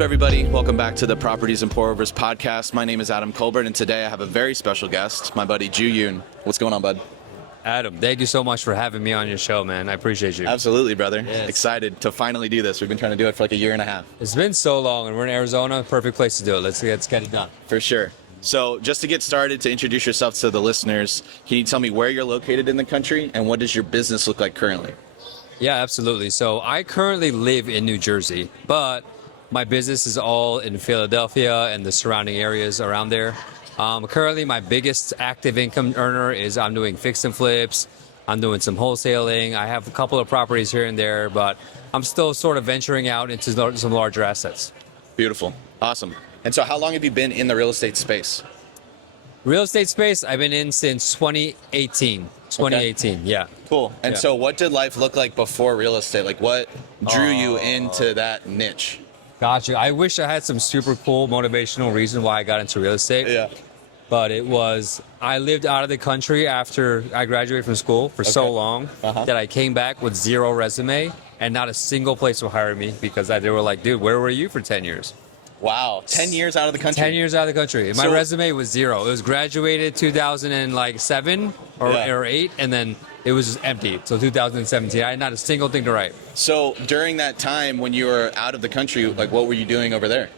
up, everybody? Welcome back to the Properties and Pour-Overs podcast. My name is Adam Colbert, and today I have a very special guest, my buddy Joo Yoon. What's going on, bud? Adam, thank you so much for having me on your show, man. I appreciate you. Absolutely, brother. Yes. Excited to finally do this. We've been trying to do it for like a year and a half. It's been so long, and we're in Arizona. Perfect place to do it. Let's get it done. For sure. So just to get started, to introduce yourself to the listeners, can you tell me where you're located in the country and what does your business look like currently? Yeah, absolutely. So I currently live in New Jersey, but my business is all in Philadelphia and the surrounding areas around there. Currently, my biggest active income earner is I'm doing fix and flips. I'm doing some wholesaling. I have a couple of properties here and there, but I'm still sort of venturing out into some larger assets. Beautiful. Awesome. And so how long have you been in the real estate space? Real estate space, I've been in since 2018. 2018, okay. Yeah. Cool. And yeah. So what did life look like before real estate? Like what drew you into that niche? Gotcha. I wish I had some super cool motivational reason why I got into real estate. Yeah. But it was, I lived out of the country after I graduated from school for so long that I came back with zero resume and not a single place will hire me because they were like, dude, where were you for 10 years? Wow. 10 years out of the country? 10 years out of the country. My resume was zero. It was graduated 2007 or 8, and then it was just empty. So 2017, I had not a single thing to write. So during that time when you were out of the country, like what were you doing over there?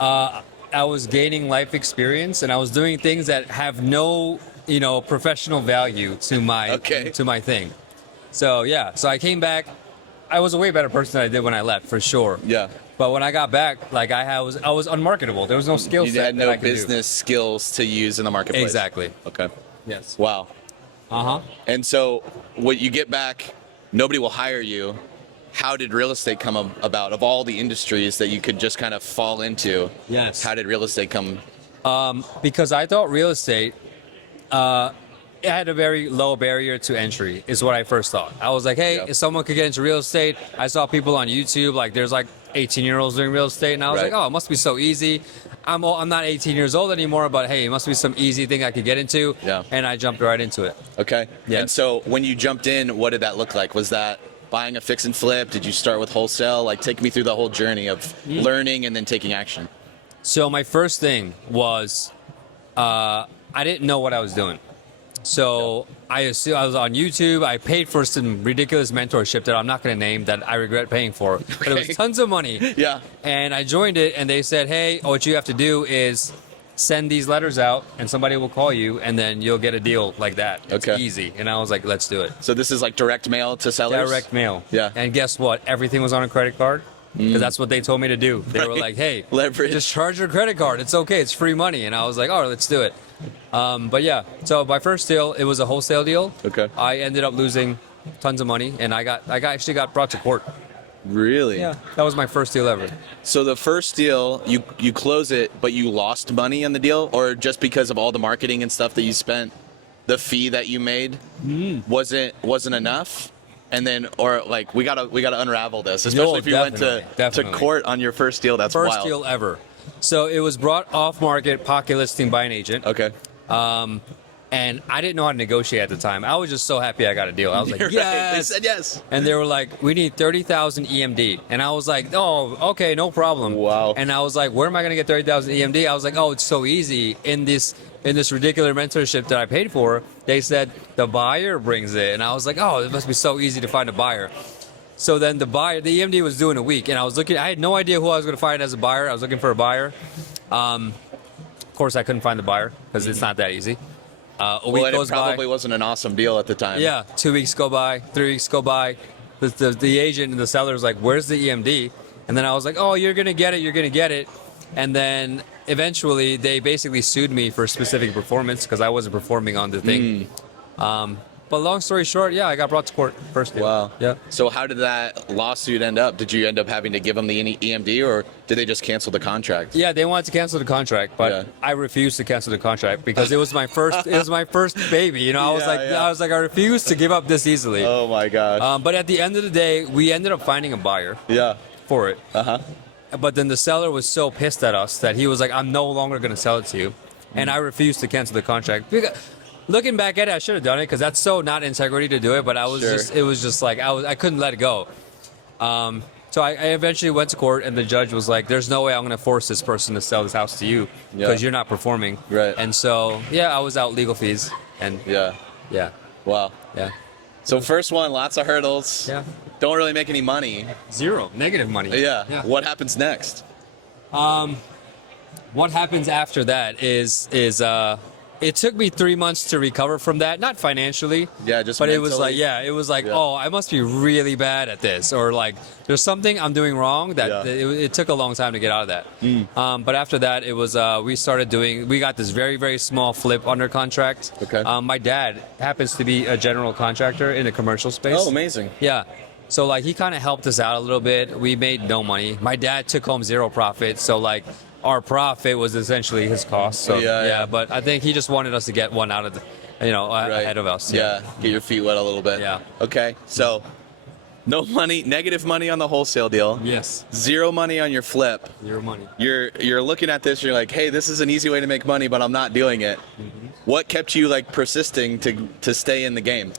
I was gaining life experience, and I was doing things that have no, professional value to my thing. So yeah, so I came back. I was a way better person than I did when I left, for sure. Yeah. But when I got back, like I was unmarketable. There was no skill set. You had no that I could business skills to use in the marketplace. Exactly. Okay. Yes. Wow. Uh-huh. And so when you get back, nobody will hire you. How did real estate come about? Of all the industries that you could just kind of fall into, yes. How did real estate come? Because I thought real estate, it had a very low barrier to entry, is what I first thought. I was like, hey, if someone could get into real estate, I saw people on YouTube, like there's like 18-year-olds doing real estate, and I was like, oh, it must be so easy. I'm not 18 years old anymore, but hey, it must be some easy thing I could get into. Yeah. And I jumped right into it. Okay. Yeah. And so when you jumped in, what did that look like? Was that buying a fix and flip? Did you start with wholesale? Like, take me through the whole journey of learning and then taking action. So my first thing was, I didn't know what I was doing. So I was on YouTube. I paid for some ridiculous mentorship that I'm not going to name that I regret paying for. But it was tons of money. Yeah. And I joined it, and they said, hey, what you have to do is send these letters out, and somebody will call you, and then you'll get a deal like that. It's easy. And I was like, let's do it. So this is like direct mail to sellers? Direct mail. Yeah. And guess what? Everything was on a credit card. Because that's what they told me to do. They were like, hey, leverage. Just charge your credit card. It's okay. It's free money. And I was like, oh, let's do it. But yeah, so my first deal, it was a wholesale deal. Okay. I ended up losing tons of money, and I actually got brought to court. Really? Yeah. That was my first deal ever. So the first deal, you close it, but you lost money on the deal? Or just because of all the marketing and stuff that you spent, the fee that you made wasn't enough? And then, or like, we gotta unravel this, especially if you went to court on your first deal. That's wild. First deal ever. So it was brought off market, pocket listing by an agent. Okay. And I didn't know how to negotiate at the time. I was just so happy I got a deal. I was like, yes. They said yes. And they were like, we need 30,000 EMD. And I was like, oh, okay, no problem. Wow. And I was like, where am I going to get 30,000 EMD? I was like, oh, it's so easy. In this ridiculous mentorship that I paid for, they said the buyer brings it. And I was like, oh, it must be so easy to find a buyer. So then the EMD was due in a week. And I had no idea who I was going to find as a buyer. I was looking for a buyer. Of course, I couldn't find the buyer because it's not that easy. A week goes by. It probably wasn't an awesome deal at the time. Yeah, 2 weeks go by, 3 weeks go by. The agent and the seller's like, where's the EMD? And then I was like, oh, you're going to get it. And then eventually they basically sued me for specific performance because I wasn't performing on the thing. But long story short, yeah, I got brought to court first deal. Wow. Yeah. So how did that lawsuit end up? Did you end up having to give them the EMD, or did they just cancel the contract? Yeah, they wanted to cancel the contract, but I refused to cancel the contract because it was my first. It was my first baby. I was like, I refuse to give up this easily. Oh my gosh. But at the end of the day, we ended up finding a buyer. Yeah. For it. But then the seller was so pissed at us that he was like, I'm no longer going to sell it to you. And I refused to cancel the contract. Looking back at it, I should have done it because that's so not integrity to do it. But I was it was just like, I couldn't let it go. So I eventually went to court, and the judge was like, "There's no way I'm going to force this person to sell this house to you because you're not performing." Right. And so I was out legal fees, and Yeah. Wow. yeah. So first one, lots of hurdles. Yeah. Don't really make any money. Zero negative money. Yeah. What happens next? What happens after that is it took me 3 months to recover from that, not financially. Yeah, just but mentally. it was like, oh, I must be really bad at this, or like there's something I'm doing wrong that it took a long time to get out of that. But after that, it was we got this very, very small flip under contract. Okay. My dad happens to be a general contractor in the commercial space. Oh, amazing. Yeah. So like he kind of helped us out a little bit. We made no money. My dad took home zero profit. So like our profit was essentially his cost. So yeah. But I think he just wanted us to get one out of the, ahead of us. Yeah. Get your feet wet a little bit. Yeah. Okay. So no money, negative money on the wholesale deal. Yes. Zero money on your flip. Zero money. You're looking at this, you're like, hey, this is an easy way to make money, but I'm not doing it. What kept you like persisting to stay in the game?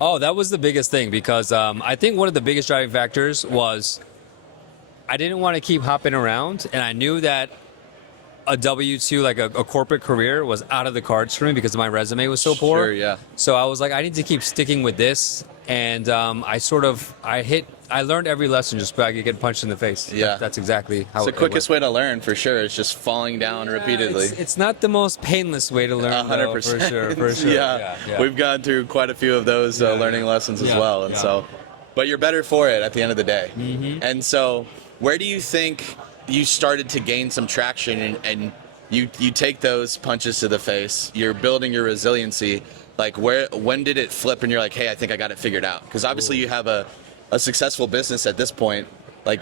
Oh, that was the biggest thing because I think one of the biggest driving factors was I didn't want to keep hopping around, and I knew that a W-2, like a corporate career, was out of the cards for me because my resume was so poor. Sure, yeah. So I was like, I need to keep sticking with this, and I learned every lesson just by getting punched in the face. Yeah. That's exactly how It's the it quickest went. way to learn, for sure. It's just falling down repeatedly. It's not the most painless way to learn, 100%. though, for sure. Yeah. We've gone through quite a few of those learning lessons as well, and so, but you're better for it at the end of the day. And so, where do you think you started to gain some traction, and you take those punches to the face? You're building your resiliency. Like, when did it flip, and you're like, hey, I think I got it figured out? Because obviously you have a successful business at this point. Like,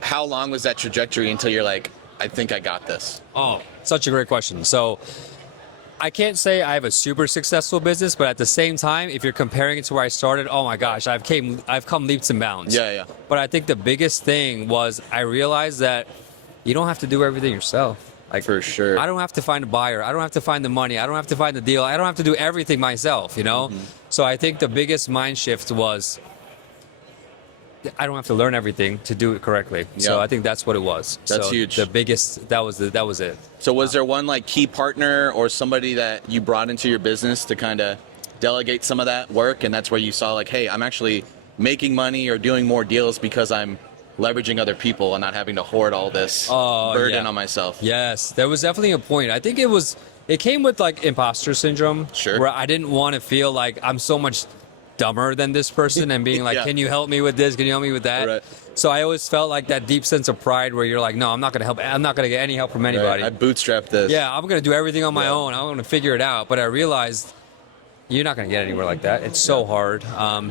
how long was that trajectory until you're like, I think I got this? Oh, such a great question. So I can't say I have a super successful business, but at the same time, if you're comparing it to where I started, oh my gosh, I've come leaps and bounds. Yeah. But I think the biggest thing was I realized that you don't have to do everything yourself. Like, for sure. I don't have to find a buyer. I don't have to find the money. I don't have to find the deal. I don't have to do everything myself, So I think the biggest mind shift was I don't have to learn everything to do it correctly. Yeah. So I think that's what it was. That's huge. The biggest, that was it. So was there one like key partner or somebody that you brought into your business to kind of delegate some of that work, and that's where you saw like, hey, I'm actually making money or doing more deals because I'm leveraging other people and not having to hoard all this burden on myself? Yes, there was definitely a point. I think it came with like imposter syndrome. Sure. Where I didn't want to feel like I'm so much dumber than this person and being like, can you help me with this? Can you help me with that? Right. So I always felt like that deep sense of pride where you're like, no, I'm not going to help. I'm not going to get any help from anybody. Right. I bootstrapped this. Yeah, I'm going to do everything on my own. I'm going to figure it out. But I realized you're not going to get anywhere like that. It's so hard.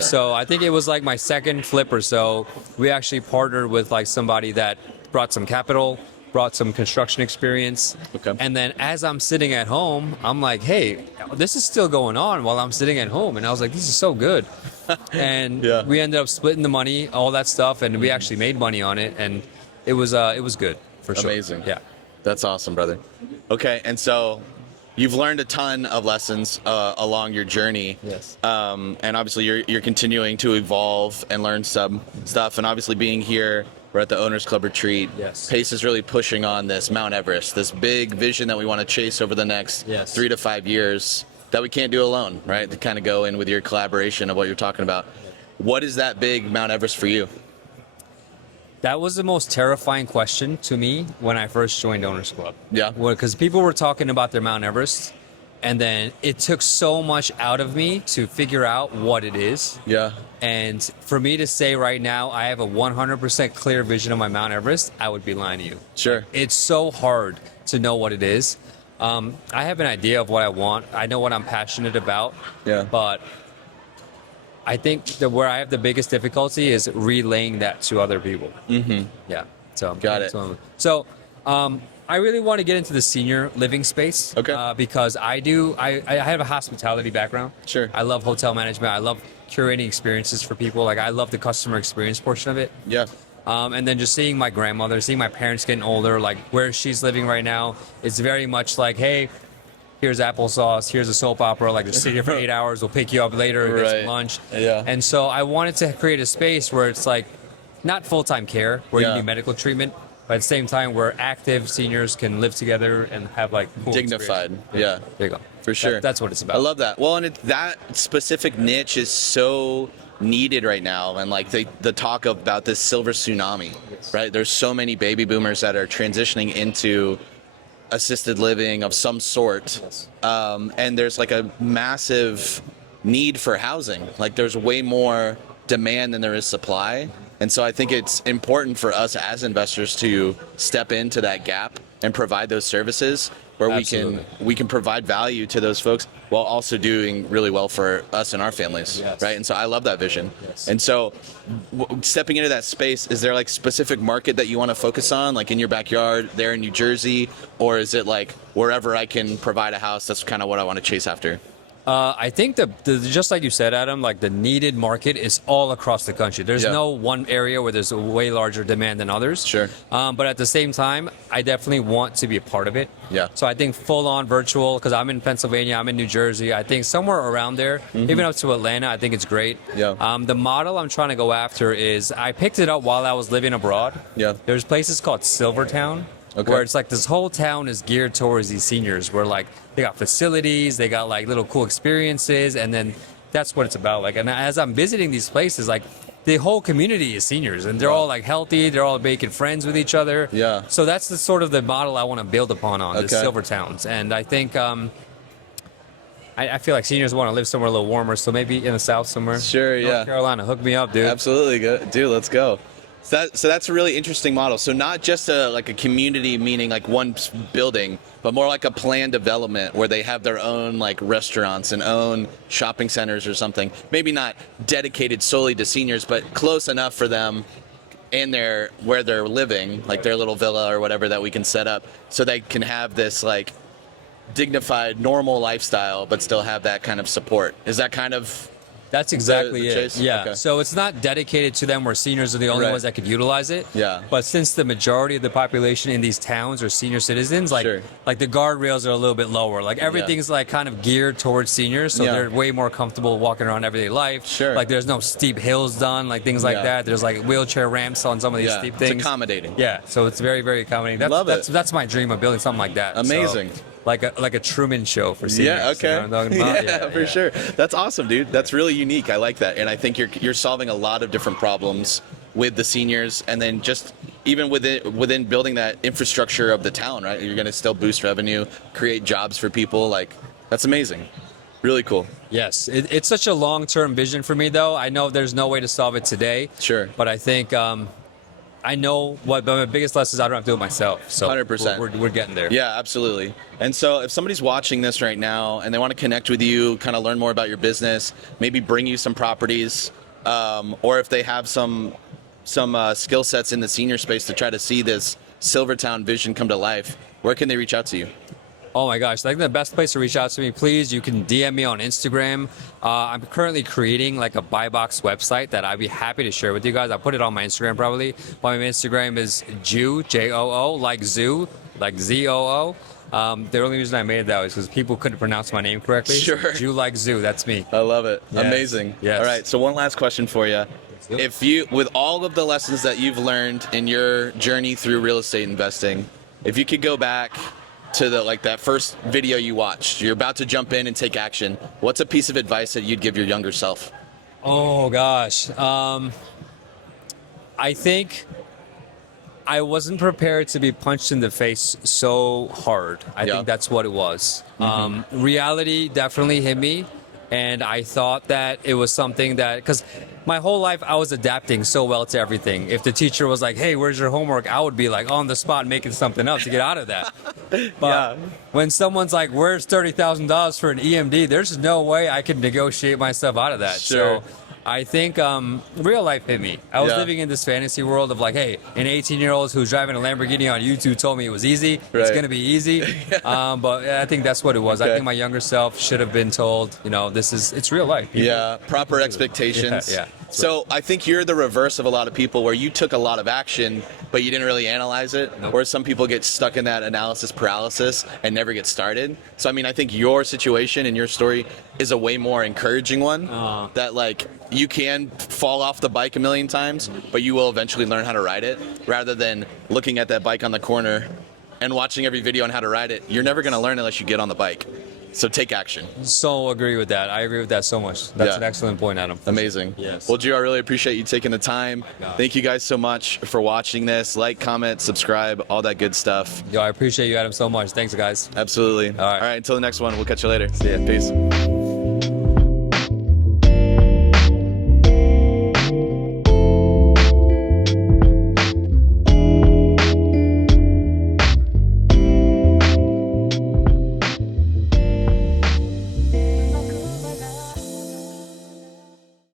So I think it was like my second flip or so. We actually partnered with like somebody that brought some capital, brought some construction experience. Okay. And then as I'm sitting at home, I'm like, hey, this is still going on while I'm sitting at home. And I was like, this is so good. And we ended up splitting the money, all that stuff, and we actually made money on it. And it was good for sure. Amazing. Yeah. That's awesome, brother. Okay, and so you've learned a ton of lessons along your journey. Yes. And obviously you're continuing to evolve and learn some stuff. And obviously being here, we're at the Owners Club retreat. Yes. Pace is really pushing on this Mount Everest, this big vision that we want to chase over the next 3 to 5 years that we can't do alone, right? To kind of go in with your collaboration of what you're talking about. What is that big Mount Everest for you? That was the most terrifying question to me when I first joined Owners Club. Yeah. Because people were talking about their Mount Everest, and then it took so much out of me to figure out what it is. Yeah. And for me to say right now, I have a 100% clear vision of my Mount Everest, I would be lying to you. Sure. It's so hard to know what it is. I have an idea of what I want. I know what I'm passionate about. Yeah. But I think that where I have the biggest difficulty is relaying that to other people. Mm-hmm. Yeah. So Got it. So I really want to get into the senior living space. Okay. Because I have a hospitality background. Sure. I love hotel management. I love curating experiences for people. Like I love the customer experience portion of it. Yeah. And then just seeing my grandmother, seeing my parents getting older, like where she's living right now, it's very much like, hey, here's applesauce, here's a soap opera, like just sit here for 8 hours, we'll pick you up later, get some lunch. Yeah. And so I wanted to create a space where it's like, not full-time care where Yeah. you need medical treatment, but at the same time where active seniors can live together and have like cool Dignified. experience. Yeah. There you go. For sure. That's what it's about. I love that. Well, and that specific niche is so needed right now, and like the talk about this silver tsunami, right? There's so many baby boomers that are transitioning into assisted living of some sort, and there's like a massive need for housing. Like there's way more demand than there is supply, and so I think it's important for us as investors to step into that gap and provide those services where Absolutely. we can provide value to those folks while also doing really well for us and our families, Yes. right? And so I love that vision. Yes. And so stepping into that space, is there like specific market that you want to focus on, like in your backyard there in New Jersey, or is it like wherever I can provide a house, that's kind of what I want to chase after? I think the just like you said, Adam, like the needed market is all across the country. There's Yeah. no one area where there's a way larger demand than others. Sure. But at the same time, I definitely want to be a part of it. Yeah. So I think full on virtual, because I'm in Pennsylvania, I'm in New Jersey. I think somewhere around there, even up to Atlanta, I think it's great. Yeah. The model I'm trying to go after is I picked it up while I was living abroad. Yeah. There's places called Silvertown. Okay. Where it's like this whole town is geared towards these seniors, where like they got facilities, they got like little cool experiences, and then that's what it's about. Like, and as I'm visiting these places, like the whole community is seniors, and they're all like healthy, they're all making friends with each other. Yeah. So that's the sort of the model I want to build upon the Okay. Silver Towns, and I think I feel like seniors want to live somewhere a little warmer, so maybe in the South somewhere. Sure, North yeah. Carolina, hook me up, dude. Absolutely, good, dude. Let's go. So that's a really interesting model. So not just like a community, meaning like one building, but more like a planned development where they have their own like restaurants and own shopping centers or something. Maybe not dedicated solely to seniors, but close enough for them and where they're living, like their little villa or whatever that we can set up, so they can have this like dignified, normal lifestyle, but still have that kind of support. Is that kind of That's exactly the it. chase? Yeah. Okay. So it's not dedicated to them where seniors are the only Right. ones that could utilize it. Yeah. But since the majority of the population in these towns are senior citizens, like Sure. like the guardrails are a little bit lower. Like everything's like kind of geared towards seniors, so Yeah. they're way more comfortable walking around everyday life. Sure. Like there's no steep hills done, like things like Yeah. that. There's like wheelchair ramps on some of these Yeah, steep it's things. accommodating. Yeah. So it's very, very accommodating. That's Love it. that's my dream of building something like that. So, Amazing. like a Truman Show for seniors. Yeah, okay. You know what I'm talking about? Yeah, for sure. That's awesome, dude. That's really unique. I like that. And I think you're solving a lot of different problems with the seniors, and then just even within building that infrastructure of the town, right? You're going to still boost revenue, create jobs for people. Like, that's amazing. Really cool. Yes, it's such a long-term vision for me, though. I know there's no way to solve it today. Sure. But I think I know what my biggest lesson is I don't have to do it myself. So 100%. we're getting there. Yeah, absolutely. And so if somebody's watching this right now and they want to connect with you, kind of learn more about your business, maybe bring you some properties, or if they have some skill sets in the senior space to try to see this Silvertown vision come to life, where can they reach out to you? Oh my gosh, I think the best place to reach out to me, please, you can DM me on Instagram. I'm currently creating like a buy box website that I'd be happy to share with you guys. I'll put it on my Instagram probably. My Instagram is Joo, Joo, like zoo, like ZOO. The only reason I made it that was because people couldn't pronounce my name correctly. Sure. Joo like zoo, that's me. I love it. Yes. Amazing. Yes. All right, so one last question for you. Yep. If you, with all of the lessons that you've learned in your journey through real estate investing, if you could go back to that first video you watched, you're about to jump in and take action, what's a piece of advice that you'd give your younger self? Oh gosh, I think I wasn't prepared to be punched in the face so hard. I think that's what it was. Reality definitely hit me, and I thought that it was something that, because my whole life I was adapting so well to everything. If the teacher was like, "Hey, where's your homework?" I would be like on the spot making something up to get out of that. But when someone's like, "Where's $30,000 for an EMD?" There's no way I could negotiate myself out of that. Sure. So I think real life hit me. I was living in this fantasy world of like, hey, an 18-year-old who's driving a Lamborghini on YouTube told me it was easy. Right. It's going to be easy. But I think that's what it was. Okay. I think my younger self should have been told, it's real life. People- Proper expectations. Yeah. So I think you're the reverse of a lot of people, where you took a lot of action, but you didn't really analyze it. Nope. Whereas some people get stuck in that analysis paralysis and never get started. So I mean, I think your situation and your story is a way more encouraging one. That like you can fall off the bike a million times, but you will eventually learn how to ride it, rather than looking at that bike on the corner and watching every video on how to ride it. You're never going to learn unless you get on the bike. So take action. So agree with that. I agree with that so much. That's Yeah. an excellent point, Adam. Amazing. Yes. Well, Joo, I really appreciate you taking the time. Thank you guys so much for watching this. Like, comment, subscribe, all that good stuff. Yo, I appreciate you, Adam, so much. Thanks, guys. Absolutely. All right. Until the next one, we'll catch you later. See ya. Peace.